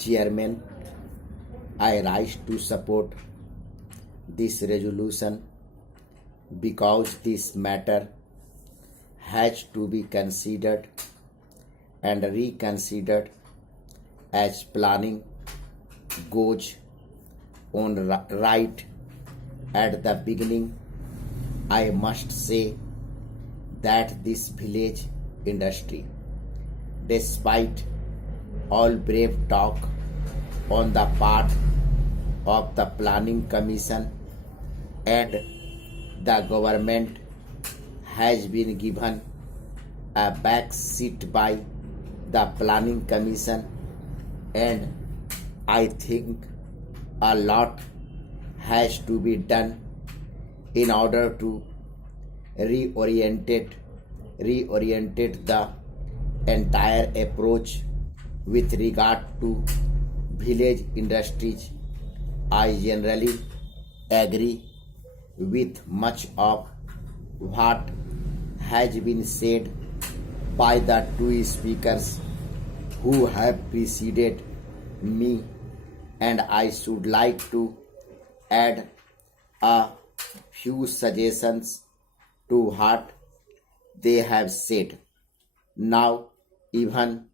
Chairman, I rise to support this resolution because this matter has to be considered and reconsidered as planning goes on right at the beginning. I must say that this village industry, despite all brave talk on the part of the planning commission and the government, has been given a back seat by the planning commission, and I think a lot has to be done in order to reorientate the entire approach with regard to village industries. I generally agree with much of what has been said by the two speakers who have preceded me, and I should like to add a few suggestions to what they have said. Now, even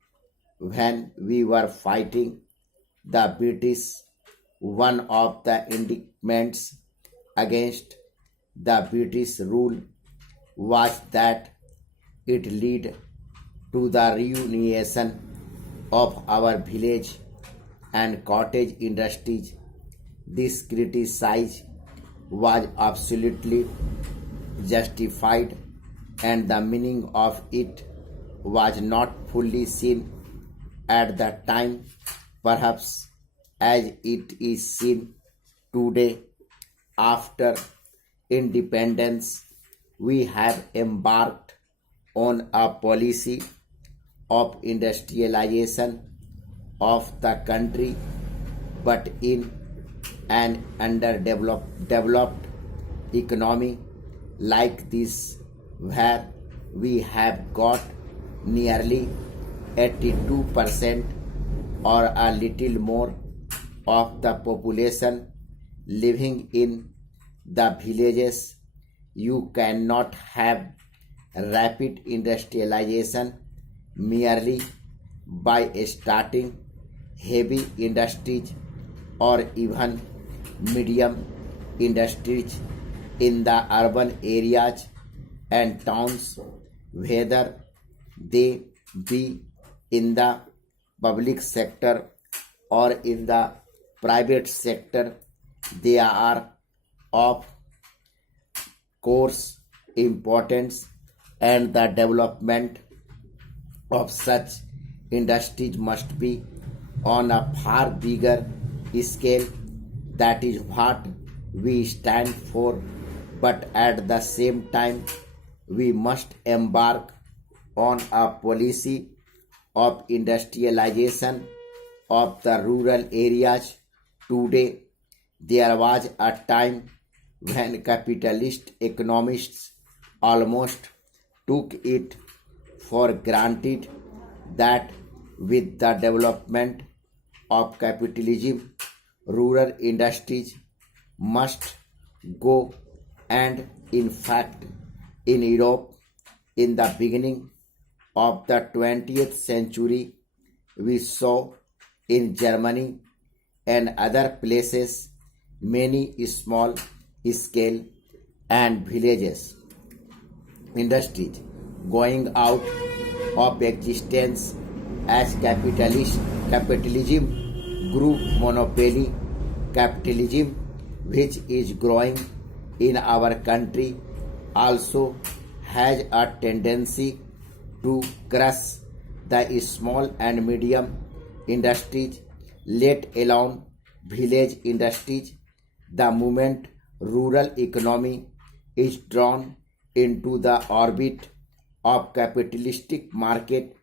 when we were fighting the British, one of the indictments against the British rule was that it led to the reunification of our village and cottage industries. This criticism was absolutely justified, and the meaning of it was not fully seen at the time, perhaps as it is seen today. After independence, we have embarked on a policy of industrialization of the country, but in an underdeveloped economy like this, where we have got nearly 82% or a little more of the population living in the villages, you cannot have rapid industrialization merely by starting heavy industries or even medium industries in the urban areas and towns, whether they be in the public sector or in the private sector. They are of course importance, and the development of such industries must be on a far bigger scale. That is what we stand for, but at the same time we must embark on a policy of industrialization of the rural areas. Today, there was a time when capitalist economists almost took it for granted that with the development of capitalism, rural industries must go, and in fact, in Europe, in the beginning of the 20th century, we saw in Germany and other places many small scale and villages industries going out of existence as capitalism grew. Monopoly capitalism, which is growing in our country, also has a tendency to crush the small and medium industries, let alone village industries. The moment rural economy is drawn into the orbit of capitalistic market,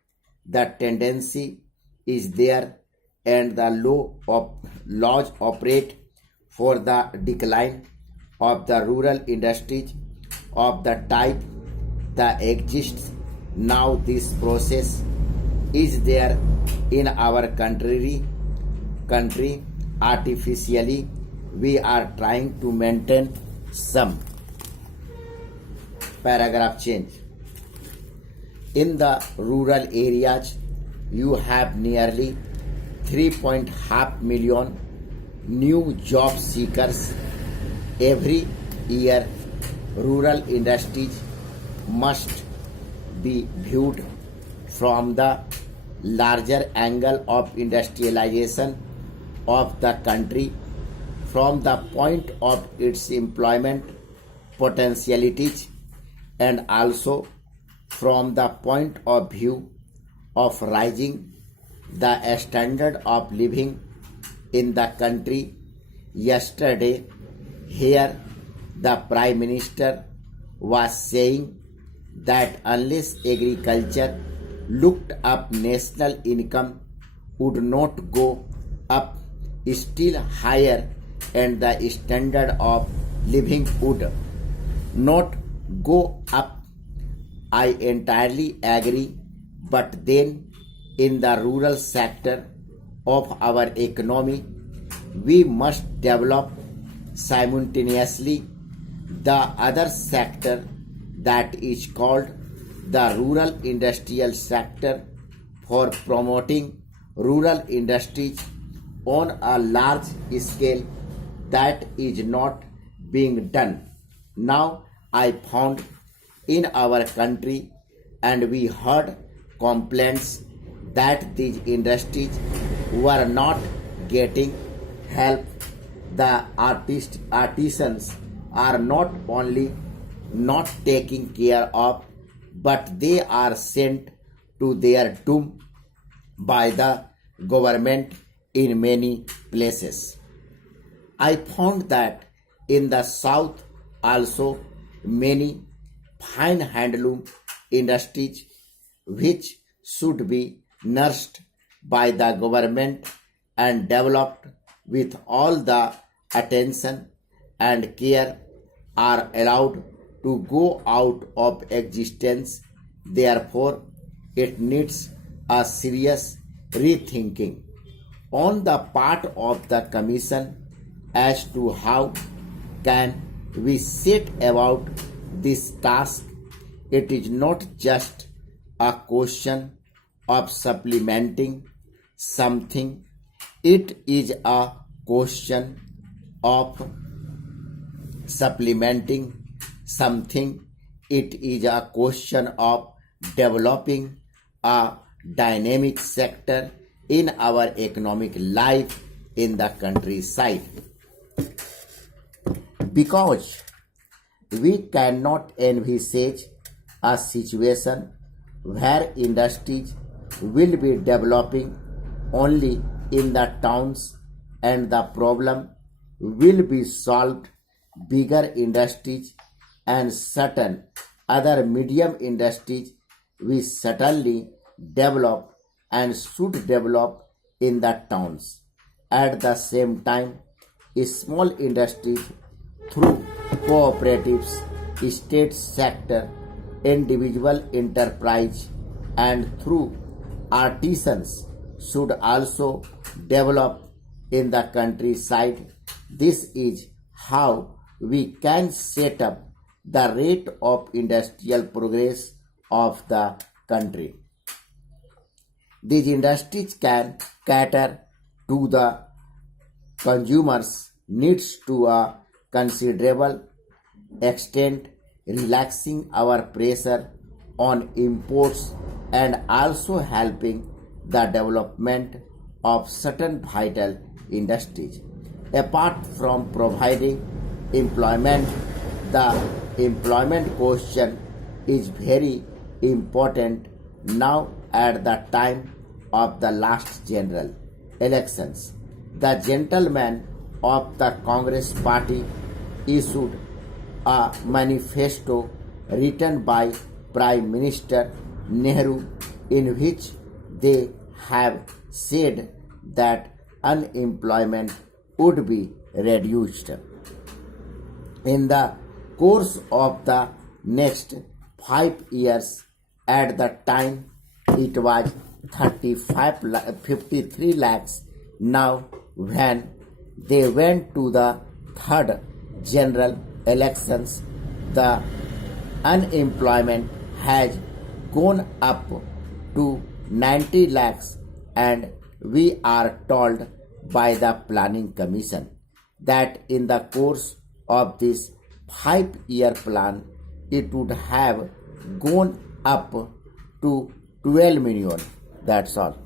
the tendency is there, and the laws operate for the decline of the rural industries of the type that exists now. This process is there in our country country artificially. We are trying to maintain some paragraph change. In the rural areas, you have nearly 3.5 million new job seekers every year. Rural industries must be viewed from the larger angle of industrialization of the country, from the point of its employment potentialities, and also from the point of view of rising the standard of living in the country. Yesterday, here the Prime Minister was saying that unless agriculture looked up, national income would not go up still higher and the standard of living would not go up. I entirely agree, but then in the rural sector of our economy, we must develop simultaneously the other sector that is called the rural industrial sector for promoting rural industries on a large scale. That is not being done. Now I found in our country and we heard complaints that these industries were not getting help. The artisans are not only not taken care of, but they are sent to their doom by the government in many places. I found that in the south also many fine handloom industries which should be nursed by the government and developed with all the attention and care are allowed to go out of existence. Therefore, it needs a serious rethinking on the part of the Commission as to how can we set about this task. It is not just a question of supplementing something, it is a question of supplementing something. It is a question of developing a dynamic sector in our economic life in the countryside. Because we cannot envisage a situation where industries will be developing only in the towns and the problem will be solved. Bigger industries and certain other medium industries we certainly develop and should develop in the towns. At the same time, small industries through cooperatives, state sector, individual enterprise, and through artisans should also develop in the countryside. This is how we can set up the rate of industrial progress of the country. These industries can cater to the consumers' needs to a considerable extent, relaxing our pressure on imports and also helping the development of certain vital industries. Apart from providing employment, the employment question is very important now at the time of the last general elections. The gentlemen of the Congress party issued a manifesto written by Prime Minister Nehru in which they have said that unemployment would be reduced. In the course of the next 5 years, at the time it was 53 lakhs, now when they went to the third general elections, the unemployment has gone up to 90 lakhs, and we are told by the Planning Commission that in the course of this 5-year plan it would have gone up to 12 million. That's all.